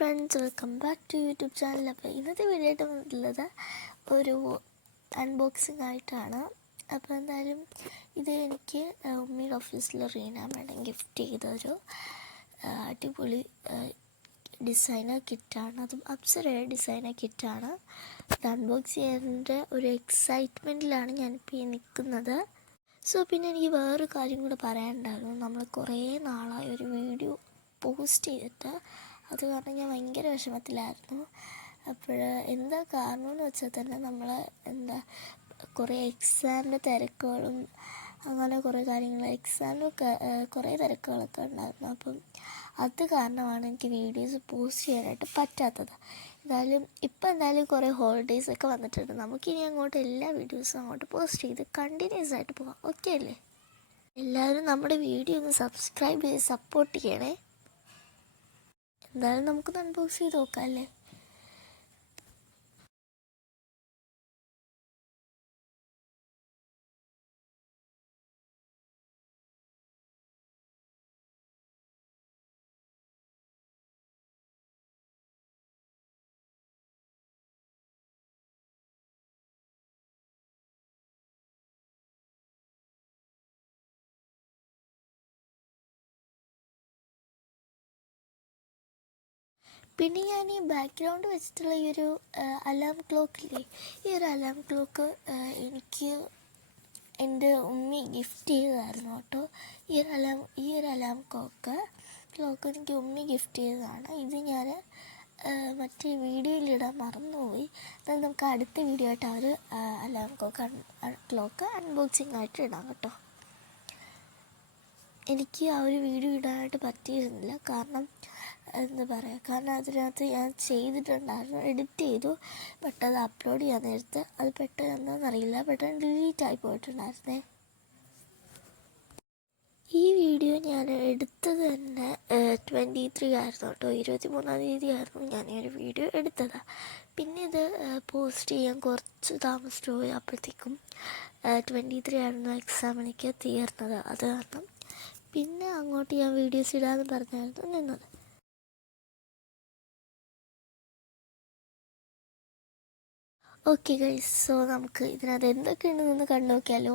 Friends, welcome back to YouTube channel. അപ്പോൾ ഇന്നത്തെ video ആയിട്ട് വന്നിട്ടുള്ളത് ഒരു അൺബോക്സിങ് ആയിട്ടാണ്. അപ്പോൾ എന്തായാലും ഇത് എനിക്ക് ഉമ്മയുടെ ഓഫീസിൽ റീന മാഡം ഗിഫ്റ്റ് ചെയ്തൊരു അടിപൊളി ഡിസൈനർ കിറ്റാണ്. അതും അപ്സരയുടെ ഡിസൈനർ കിറ്റാണ്. ഇത് അൺബോക്സ് ചെയ്യാൻ്റെ ഒരു എക്സൈറ്റ്മെൻറ്റിലാണ് ഞാനിപ്പോൾ നിൽക്കുന്നത്. പിന്നെ എനിക്ക് വേറൊരു കാര്യം കൂടെ പറയാനുണ്ടായിരുന്നു. നമ്മൾ കുറേ നാളായി ഒരു വീഡിയോ പോസ്റ്റ് ചെയ്തിട്ട്, അത് കാരണം ഞാൻ ഭയങ്കര വിഷമത്തിലായിരുന്നു. അപ്പോൾ എന്താ കാരണം എന്ന് വെച്ചാൽ തന്നെ നമ്മൾ കുറേ എക്സാമിൻ്റെ തിരക്കുകളും അങ്ങനെ കുറേ കാര്യങ്ങൾ, എക്സാമിനൊക്കെ കുറേ തിരക്കുകളൊക്കെ ഉണ്ടായിരുന്നു. അപ്പം അത് കാരണമാണ് എനിക്ക് വീഡിയോസ് പോസ്റ്റ് ചെയ്യാനായിട്ട് പറ്റാത്തത്. എന്തായാലും കുറേ ഹോളിഡേയ്സൊക്കെ വന്നിട്ടുണ്ട്. നമുക്കിനി അങ്ങോട്ട് എല്ലാ വീഡിയോസും അങ്ങോട്ട് പോസ്റ്റ് ചെയ്ത് കണ്ടിന്യൂസ് ആയിട്ട് പോകാം. ഓക്കെ അല്ലേ? എല്ലാവരും നമ്മുടെ വീഡിയോ ഒന്ന് സബ്സ്ക്രൈബ് ചെയ്ത് സപ്പോർട്ട് ചെയ്യണേ. എന്തായാലും നമുക്കൊന്ന് അൺബോക്സ് ചെയ്ത് നോക്കാം അല്ലേ? പിന്നെ ഞാൻ ഈ ബാക്ക്ഗ്രൗണ്ട് വെച്ചിട്ടുള്ള ഈ ഒരു അലാം ക്ലോക്കില്ലേ, ഈ ഒരു അലാം ക്ലോക്ക് എനിക്ക് എൻ്റെ ഉമ്മി ഗിഫ്റ്റ് ചെയ്തതായിരുന്നു കേട്ടോ. ഈ ഒരു അലാം ക്ലോക്ക് എനിക്ക് ഉമ്മി ഗിഫ്റ്റ് ചെയ്തതാണ്. ഇത് ഞാൻ മറ്റേ വീഡിയോയിലിടാൻ മറന്നുപോയി. എന്നാൽ നമുക്ക് അടുത്ത വീഡിയോ ആയിട്ട് ആ ഒരു അലാം ക്ലോക്ക് അൺബോക്സിങ് ആയിട്ട് ഇടാം കേട്ടോ. എനിക്ക് ആ ഒരു വീഡിയോ ഇടാനായിട്ട് പറ്റിയിരുന്നില്ല. കാരണം അതിനകത്ത് ഞാൻ ചെയ്തിട്ടുണ്ടായിരുന്നു, എഡിറ്റ് ചെയ്തു. പെട്ടെന്ന് അപ്ലോഡ് ചെയ്യാൻ നേരത്ത് അത് പെട്ടെന്ന് എന്താണെന്നറിയില്ല, പെട്ടെന്ന് ഡിലീറ്റ് ആയി പോയിട്ടുണ്ടായിരുന്നേ. ഈ വീഡിയോ ഞാൻ എടുത്തത് തന്നെ 23 ആയിരുന്നു കേട്ടോ. 23-ാം തീയതി ആയിരുന്നു ഞാൻ ഈ ഒരു വീഡിയോ എടുത്തത്. പിന്നെ ഇത് പോസ്റ്റ് ചെയ്യാൻ കുറച്ച് താമസിച്ചു പോയി. അപ്പോഴത്തേക്കും 23 ആയിരുന്നു എക്സാം എനിക്ക് തീർന്നത്. അത് കാരണം പിന്നെ അങ്ങോട്ട് ഞാൻ വീഡിയോസ് ഇടാമെന്ന് പറഞ്ഞായിരുന്നു നിന്നത്. ഓക്കെ ഗൈസ്, നമുക്ക് ഇതിനകത്ത് എന്തൊക്കെയുണ്ടെന്ന് കണ്ടു നോക്കിയാലോ.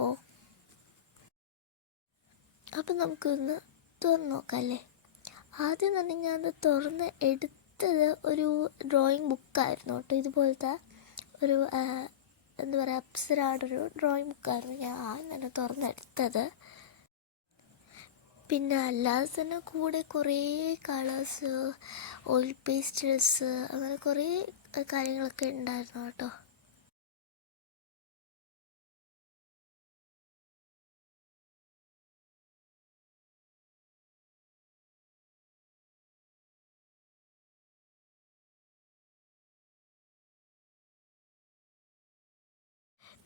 അപ്പം നമുക്കൊന്ന് തുറന്ന് നോക്കാം അല്ലേ? ആദ്യം തന്നെ ഞാനത് തുറന്ന് എടുത്തത് ഒരു ഡ്രോയിങ് ബുക്കായിരുന്നു കേട്ടോ. ഇതുപോലത്തെ ഒരു അപ്സരയുടെ ഒരു ഡ്രോയിങ് ബുക്കായിരുന്നു ഞാൻ ആദ്യം തന്നെ തുറന്നെടുത്തത്. പിന്നെ അല്ലാതെ തന്നെ കൂടെ കുറേ കളേഴ്സ്, ഓയിൽ പേസ്റ്റൽസ്, അങ്ങനെ കുറേ കാര്യങ്ങളൊക്കെ ഉണ്ടായിരുന്നു കേട്ടോ.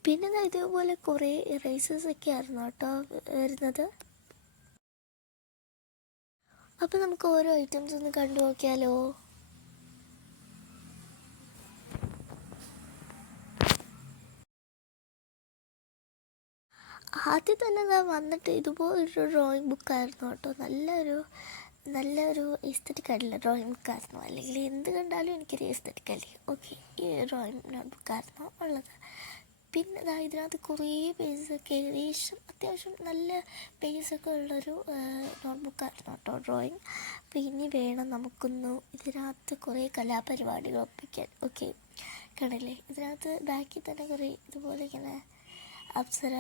പിന്നെ ഇതേപോലെ കുറേ ഇറേസേഴ്സൊക്കെ ആയിരുന്നു കേട്ടോ വരുന്നത്. അപ്പം നമുക്ക് ഓരോ ഐറ്റംസ് ഒന്ന് കണ്ടു നോക്കിയാലോ. ആദ്യം തന്നെ വന്നിട്ട് ഇതുപോലൊരു ഡ്രോയിങ് ബുക്കായിരുന്നു കേട്ടോ. നല്ലൊരു എസ്തെറ്റിക് ആയിട്ടുള്ള ഡ്രോയിങ് ബുക്കായിരുന്നു. അല്ലെങ്കിൽ എന്ത് കണ്ടാലും എനിക്കൊരു എസ്തെറ്റിക് അല്ലേ. ഓക്കെ, ഈ ഡ്രോയിങ് നോട്ട് ബുക്കായിരുന്നു ഉള്ളത്. പിന്നെ ഇതിനകത്ത് കുറേ പേജസൊക്കെ, ഏകദേശം അത്യാവശ്യം നല്ല പേജസൊക്കെ ഉള്ളൊരു നോട്ട് ബുക്കായിരുന്നു കേട്ടോ ഡ്രോയിങ്. പിന്നെ വേണം നമുക്കൊന്ന് ഇതിനകത്ത് കുറേ കലാപരിപാടികൾ ഒപ്പിക്കാൻ. ഓക്കെ, കണ്ടില്ലേ? ഇതിനകത്ത് ബാക്കിൽ തന്നെ കുറേ ഇതുപോലെ ഇങ്ങനെ അപ്സര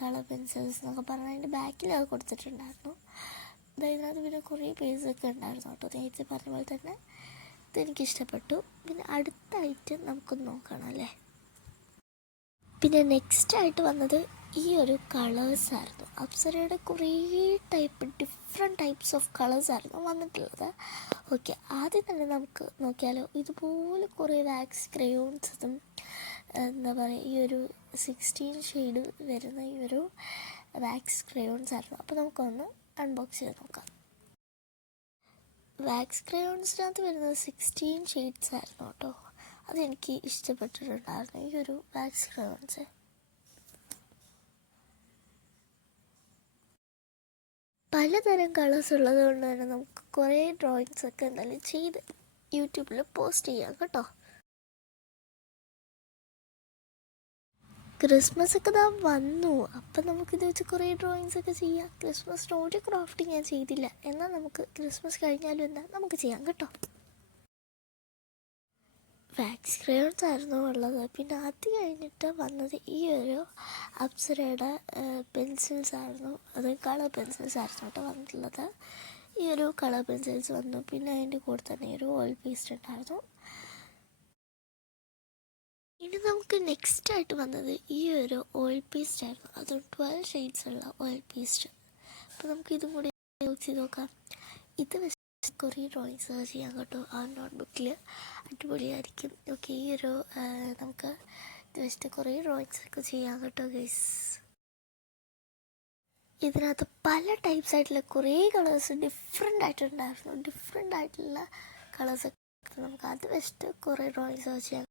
കളർ പെൻസിൽസ് എന്നൊക്കെ പറഞ്ഞാൽ അതിൻ്റെ ബാക്കിൽ അത് കൊടുത്തിട്ടുണ്ടായിരുന്നു. ഇതിനകത്ത് പിന്നെ കുറേ പേജസൊക്കെ ഉണ്ടായിരുന്നു കേട്ടോ. നേരത്തെ പറഞ്ഞ പോലെ തന്നെ ഇതെനിക്കിഷ്ടപ്പെട്ടു. പിന്നെ അടുത്ത ഐറ്റം നമുക്കൊന്ന് നോക്കണം അല്ലേ? പിന്നെ നെക്സ്റ്റ് ആയിട്ട് വന്നത് ഈ ഒരു കളേഴ്സായിരുന്നു. അപ്സരയുടെ കുറേ ഡിഫറെൻറ്റ് ടൈപ്സ് ഓഫ് കളേഴ്സായിരുന്നു വന്നിട്ടുള്ളത്. ഓക്കെ, ആദ്യം തന്നെ നമുക്ക് നോക്കിയാലോ. ഇതുപോലെ കുറേ വാക്സ് ക്രയോൺസും ഈ ഒരു 16 ഷെയ്ഡ് വരുന്ന ഈ ഒരു വാക്സ് ക്രയോൺസ് ആയിരുന്നു. അപ്പോൾ നമുക്കൊന്ന് അൺബോക്സ് ചെയ്ത് നോക്കാം. വാക്സ് ക്രയോൺസിനകത്ത് വരുന്നത് 16 ഷെയ്ഡ്സ് ആയിരുന്നു കേട്ടോ. അതെനിക്ക് ഇഷ്ടപ്പെട്ടിട്ടുണ്ടായിരുന്നു ഈ ഒരു വാക്സ് ക്രയോൺസ്. പലതരം കളേഴ്സ് ഉള്ളത് കൊണ്ട് തന്നെ നമുക്ക് കുറേ ഡ്രോയിങ്സൊക്കെ എന്തായാലും ചെയ്ത് യൂട്യൂബിൽ പോസ്റ്റ് ചെയ്യാം കേട്ടോ. ക്രിസ്മസ് ഒക്കെ വന്നു, അപ്പം നമുക്കിത് വെച്ച് കുറേ ഡ്രോയിങ്സൊക്കെ ചെയ്യാം. ക്രിസ്മസിന് ഒരു ക്രാഫ്റ്റ് ഞാൻ ചെയ്തില്ല, എന്നാൽ നമുക്ക് ക്രിസ്മസ് കഴിഞ്ഞാലും എന്താ നമുക്ക് ചെയ്യാം കേട്ടോ. വാക്സ് ക്രയോൺസ് ആയിരുന്നു ഉള്ളത്. പിന്നെ അത് കഴിഞ്ഞിട്ട് വന്നത് ഈ ഒരു അപ്സരയുടെ പെൻസിൽസ് ആയിരുന്നു. അത് കളർ പെൻസിൽസ് ആയിരുന്നു കേട്ടോ വന്നിട്ടുള്ളത്. ഈ ഒരു കളർ പെൻസിൽസ് വന്നു. പിന്നെ അതിൻ്റെ കൂടെ തന്നെ ഒരു ഓയിൽ പേസ്റ്റ് ഉണ്ടായിരുന്നു. ഇനി നമുക്ക് നെക്സ്റ്റ് ആയിട്ട് വന്നത് ഈ ഒരു ഓയിൽ പേസ്റ്റ് ആയിരുന്നു. അത് 12 ഷെയ്ഡ്സ് ഉള്ള ഓയിൽ പേസ്റ്റ്. അപ്പോൾ നമുക്ക് ഇതും കൂടി യൂസ് ചെയ്ത് നോക്കാം. ഇത് വെച്ച് കുറേ ഡ്രോയിങ്സ് ചെയ്യാം കേട്ടോ. ആ നോട്ട്ബുക്കിൽ അടിപൊളിയായിരിക്കും. ഓക്കെ, ഈ ഒരു നമുക്ക് ഇത് വെച്ചിട്ട് കുറേ ഡ്രോയിങ്സൊക്കെ ചെയ്യാം കേട്ടോ ഗൈസ്. ഇതിനകത്ത് പല ടൈപ്സ് ആയിട്ടുള്ള കുറേ കളേഴ്സ് ഡിഫറെൻ്റ് ആയിട്ടുണ്ടായിരുന്നു. ഡിഫറെൻ്റ് ആയിട്ടുള്ള കളേഴ്സൊക്കെ നമുക്ക് അത് വെച്ചിട്ട് കുറേ ഡ്രോയിങ്സ് ചെയ്യാം.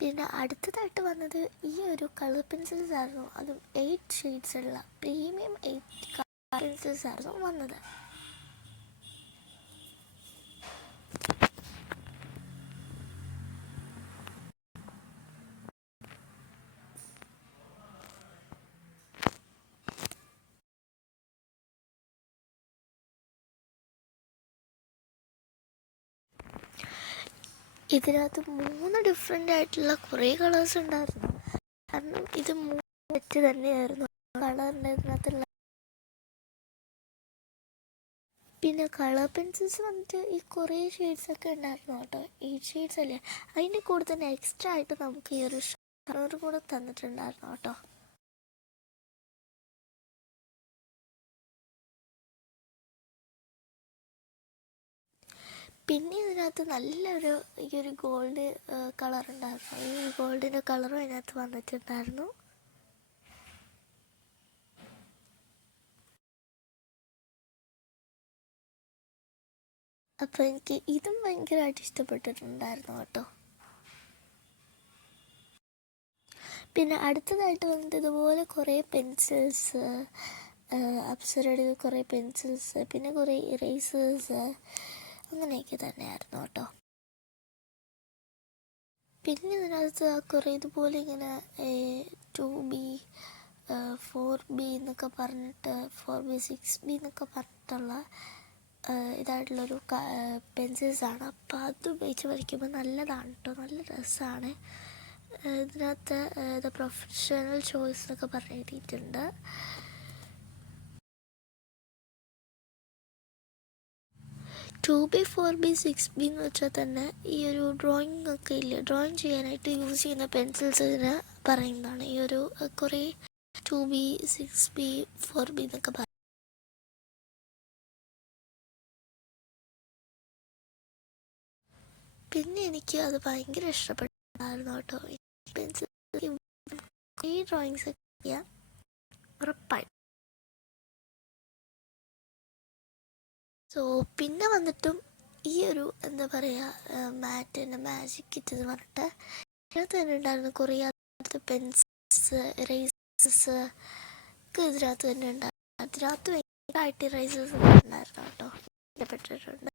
പിന്നെ അടുത്തതായിട്ട് വന്നത് ഈ ഒരു കളർ പെൻസിൽസ് ആയിരുന്നു. അതും 8 ഷെയ്ഡ്സ് ഉള്ള പ്രീമിയം 8 കളർ പെൻസിൽസ് ആയിരുന്നു വന്നത്. ഇതിനകത്ത് 3 ഡിഫറെൻ്റ് ആയിട്ടുള്ള കുറേ കളേഴ്സ് ഉണ്ടായിരുന്നു. കാരണം ഇത് 3 സെറ്റ് തന്നെയായിരുന്നു കളറിൻ്റെ ഇതിനകത്തുള്ള. പിന്നെ കളർ പെൻസിൽസ് വന്നിട്ട് ഈ കുറേ ഷെയ്ഡ്സൊക്കെ ഉണ്ടായിരുന്നു കേട്ടോ. 8 ഷെയ്ഡ്സ് അല്ലേ, അതിൻ്റെ കൂടെ തന്നെ എക്സ്ട്രാ ആയിട്ട് നമുക്ക് ഈ ഒരു കളർ കൂടെ തന്നിട്ടുണ്ടായിരുന്നു കേട്ടോ. പിന്നെ ഇതിനകത്ത് നല്ലൊരു ഈ ഒരു ഗോൾഡ് കളർ ഉണ്ടായിരുന്നു. ഈ ഗോൾഡിൻ്റെ കളറും അതിനകത്ത് വന്നിട്ടുണ്ടായിരുന്നു. അപ്പോൾ എനിക്ക് ഇതും ഭയങ്കരമായിട്ട് ഇഷ്ടപ്പെട്ടിട്ടുണ്ടായിരുന്നു കേട്ടോ. പിന്നെ അടുത്തതായിട്ട് വന്നിട്ട് ഇതുപോലെ കുറേ പെൻസിൽസ്, അപ്സരയുടെ കുറേ പെൻസിൽസ്, പിന്നെ കുറേ ഇറേസേഴ്സ്, അങ്ങനെയൊക്കെ തന്നെയായിരുന്നു കേട്ടോ. പിന്നെ ഇതിനകത്ത് കുറേ ഇതുപോലെ ഇങ്ങനെ 2B 4B എന്നൊക്കെ പറഞ്ഞിട്ട് 4B 6B എന്നൊക്കെ പറഞ്ഞിട്ടുള്ള ഇതായിട്ടുള്ളൊരു പെൻസിൽസാണ്. അപ്പോൾ അത് ഉപയോഗിച്ച് വരയ്ക്കുമ്പോൾ നല്ലതാണ് കേട്ടോ, നല്ല രസമാണ്. ഇതിനകത്ത് ദ പ്രൊഫഷണൽ ചോയ്സ് എന്നൊക്കെ പറഞ്ഞ് എഴുതിയിട്ടുണ്ട്. 2B 4B 6B എന്ന് വെച്ചാൽ തന്നെ ഈ ഒരു ഡ്രോയിങ് ഒക്കെ ഇല്ലേ, ഡ്രോയിങ് ചെയ്യാനായിട്ട് യൂസ് ചെയ്യുന്ന പെൻസിൽസിന് പറയുന്നതാണ് ഈ ഒരു കുറേ 2B 6B 4B എന്നൊക്കെ പറയും. പിന്നെ എനിക്ക് അത് ഭയങ്കര ഇഷ്ടപ്പെട്ടായിരുന്നു കേട്ടോ. പെൻസിൽ ഈ ഡ്രോയിങ്സ് ഒക്കെ ചെയ്യാൻ ഉറപ്പായി. സോ പിന്നെ വന്നിട്ടും ഈ ഒരു എന്താ പറയുക മാറ്റിൻ്റെ മാജിക് കിറ്റ് എന്ന് പറഞ്ഞിട്ട് ഇതിനകത്ത് തന്നെ ഉണ്ടായിരുന്നു കുറേ പെൻസിൽസ്, ഇറേസേഴ്സ് ഒക്കെ ഇതിനകത്ത് തന്നെ ഉണ്ടായിരുന്നു. അതിനകത്ത് ഭയങ്കരമായിട്ട് ഇറേസേഴ്സ് ഉണ്ടായിരുന്നു കേട്ടോ, ഇഷ്ടപ്പെട്ടിട്ടുണ്ട്.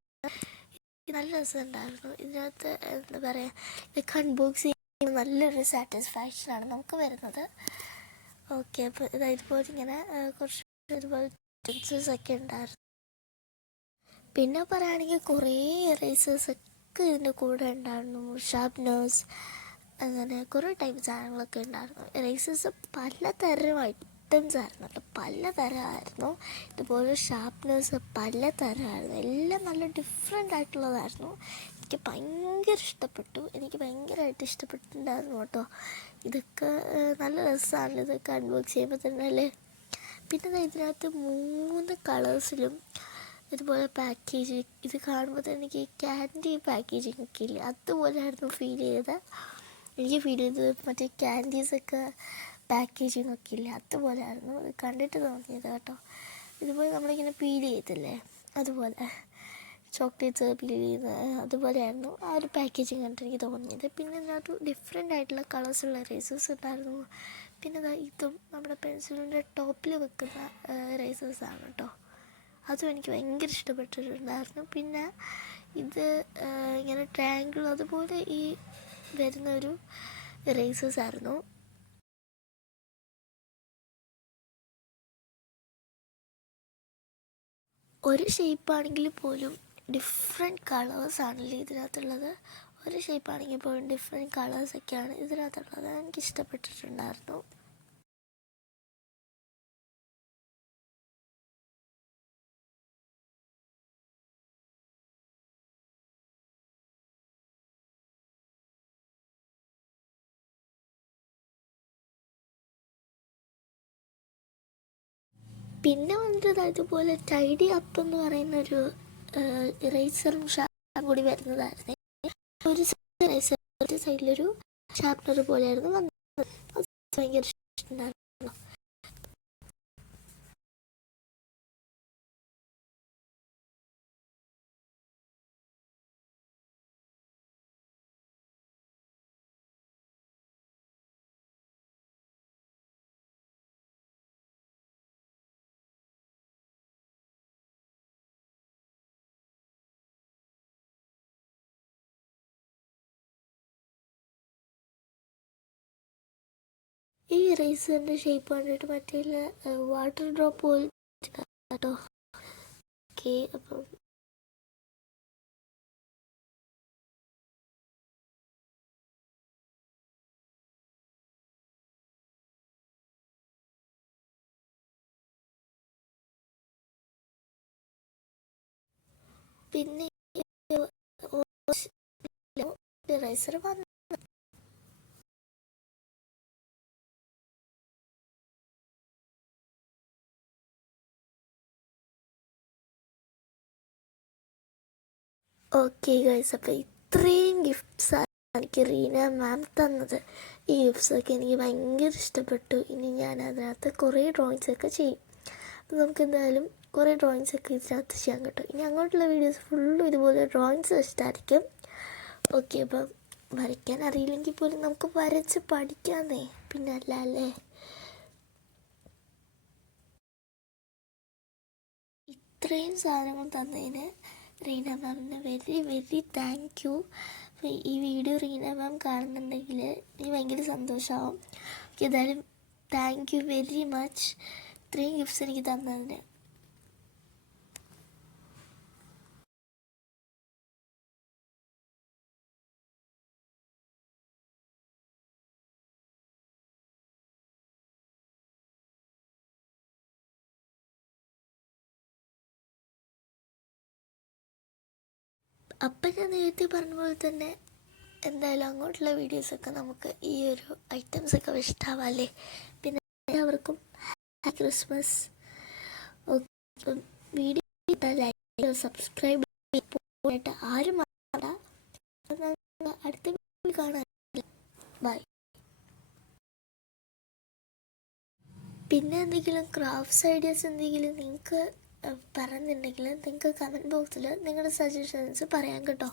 നല്ല രസമുണ്ടായിരുന്നു. ഇതിനകത്ത് എന്താ പറയുക, ഇതൊക്കെ അൺബോക്സ് ചെയ്യുമ്പോൾ നല്ലൊരു സാറ്റിസ്ഫാക്ഷനാണ് നമുക്ക് വരുന്നത്. ഓക്കെ, അപ്പോൾ ഇതുപോലെ ഇങ്ങനെ കുറച്ച് ഇതുപോലെ പെൻസിൽസൊക്കെ ഉണ്ടായിരുന്നു. പിന്നെ പറയുകയാണെങ്കിൽ കുറേ ഇറേസേഴ്സൊക്കെ ഇതിൻ്റെ കൂടെ ഉണ്ടായിരുന്നു. ഷാർപ്നേഴ്സ്, അങ്ങനെ കുറേ ടൈപ്പ് സാധനങ്ങളൊക്കെ ഉണ്ടായിരുന്നു. ഇറേസേഴ്സ് പലതരം ഐറ്റംസ് ആയിരുന്നു കേട്ടോ, പലതരമായിരുന്നു. ഇതുപോലെ ഷാർപ്നേഴ്സ് പലതരമായിരുന്നു. എല്ലാം നല്ല ഡിഫറെൻ്റ് ആയിട്ടുള്ളതായിരുന്നു. എനിക്ക് ഭയങ്കര ഇഷ്ടപ്പെട്ടു, എനിക്ക് ഭയങ്കരമായിട്ട് ഇഷ്ടപ്പെട്ടിട്ടുണ്ടായിരുന്നു കേട്ടോ. ഇതൊക്കെ നല്ല രസമാണ് ഇതൊക്കെ അൺബോക്സ് ചെയ്യുമ്പോൾ തന്നെ അല്ലേ. പിന്നെ ഇതിനകത്ത് 3 കളേഴ്സിലും ഇതുപോലെ പാക്കേജിങ്, ഇത് കാണുമ്പോൾ തന്നെ എനിക്ക് ക്യാൻഡി പാക്കേജിങ് ഒക്കെ ഇല്ലേ, അതുപോലെയായിരുന്നു ഫീൽ ചെയ്തത്. എനിക്ക് ഫീൽ ചെയ്തത് മറ്റേ ക്യാൻഡീസൊക്കെ പാക്കേജിങ് ഒക്കെ ഇല്ലേ, അതുപോലെയായിരുന്നു ഇത് കണ്ടിട്ട് തോന്നിയത് കേട്ടോ. ഇതുപോലെ നമ്മളിങ്ങനെ പീൽ ചെയ്തില്ലേ, അതുപോലെ ചോക്ലേറ്റ്സ് പീൽ ചെയ്യുന്നത് അതുപോലെയായിരുന്നു ആ ഒരു പാക്കേജിങ് കണ്ടിട്ട് എനിക്ക് തോന്നിയത്. പിന്നെ ഇതിനകത്ത് ഡിഫറെൻ്റ് ആയിട്ടുള്ള കളേഴ്സുള്ള ഇറേസേഴ്സ് ഉണ്ടായിരുന്നു. പിന്നെ ഇതും നമ്മുടെ പെൻസിലിൻ്റെ ടോപ്പിൽ വെക്കുന്ന ഇറേസേഴ്സാണ് കേട്ടോ. അതും എനിക്ക് ഭയങ്കര ഇഷ്ടപ്പെട്ടിട്ടുണ്ടായിരുന്നു. പിന്നെ ഇത് ഇങ്ങനെ ട്രയാങ്കിൾ അതുപോലെ ഈ വരുന്നൊരു ഇറേസേഴ്സായിരുന്നു. ഒരു ഷേപ്പാണെങ്കിൽ പോലും ഡിഫറെൻറ്റ് കളേഴ്സാണല്ലോ ഇതിനകത്തുള്ളത്. ഒരു ഷേപ്പാണെങ്കിൽ പോലും ഡിഫറെൻറ്റ് കളേഴ്സൊക്കെയാണ് ഇതിനകത്തുള്ളത്. എനിക്ക് ഇഷ്ടപ്പെട്ടിട്ടുണ്ടായിരുന്നു. പിന്നെ വന്നിട്ട് അതുപോലെ ടൈഡി അപ്പ് എന്ന് പറയുന്നൊരു ഇറേസറും ഷാർപ്പറും കൂടി വരുന്നതായിരുന്നു. ഒരു ഇറേസർ ഒരു സൈഡിലൊരു ഷാർപ്പർ പോലെയായിരുന്നു വന്നത്. അത് ഭയങ്കര ഇഷ്ടമുണ്ടായിരുന്നു. ഈ ഇറേസറിൻ്റെ ഷേപ്പ് കണ്ടിട്ട് മറ്റേ വാട്ടർ ഡ്രോപ്പ് പോലെ കേട്ടോ. ഓക്കെ, അപ്പം പിന്നെ ഇറേസർ വന്നു. ഓക്കെ ഗൈസ്, അപ്പോൾ ഇത്രയും ഗിഫ്റ്റ്സാണ് എനിക്ക് റീന മാം തന്നത്. ഈ ഗിഫ്റ്റ്സൊക്കെ എനിക്ക് ഭയങ്കര ഇഷ്ടപ്പെട്ടു. ഇനി ഞാൻ അതിനകത്ത് കുറേ ഡ്രോയിങ്സൊക്കെ ചെയ്യും. അപ്പോൾ നമുക്ക് എന്തായാലും കുറേ ഡ്രോയിങ്സൊക്കെ ഇതിനകത്ത് ചെയ്യാൻ കേട്ടോ. ഇനി അങ്ങോട്ടുള്ള വീഡിയോസ് ഫുള്ളും ഇതുപോലെ ഡ്രോയിങ്സ് വെച്ചിട്ടായിരിക്കും. ഓക്കെ, അപ്പം വരയ്ക്കാൻ അറിയില്ലെങ്കിൽ പോലും നമുക്ക് വരച്ച് പഠിക്കാമെന്നേ, പിന്നെ അല്ല അല്ലേ. ഇത്രയും സാധനങ്ങൾ തന്നതിന് റീന മാമിന് വെരി വെരി താങ്ക് യു. ഈ വീഡിയോ റീന മാം കാണുന്നുണ്ടെങ്കിൽ എനിക്ക് ഭയങ്കര സന്തോഷമാവും. ഏതായാലും താങ്ക് യു വെരി മച്ച് ഇത്രയും ഗിഫ്റ്റ്സ് എനിക്ക് തന്നതിന്. അപ്പം ഞാൻ നേരത്തെ പറഞ്ഞ പോലെ തന്നെ എന്തായാലും അങ്ങോട്ടുള്ള വീഡിയോസൊക്കെ നമുക്ക് ഈ ഒരു ഐറ്റംസൊക്കെ ഇഷ്ടമാവാല്ലേ. പിന്നെ എല്ലാവർക്കും happy Christmas. Okay, video like subscribe ചെയ്യാനായിട്ട് ആരും വേണ്ട. അടുത്ത വീഡിയോ കാണാൻ ബൈ. പിന്നെ എന്തെങ്കിലും ക്രാഫ്റ്റ്സ് ഐഡിയാസ് എന്തെങ്കിലും നിങ്ങൾക്ക് പറയുന്നുണ്ടെങ്കിൽ നിങ്ങൾക്ക് കമൻറ്റ് ബോക്സിൽ നിങ്ങളുടെ സജഷൻസ് പറയാം കേട്ടോ.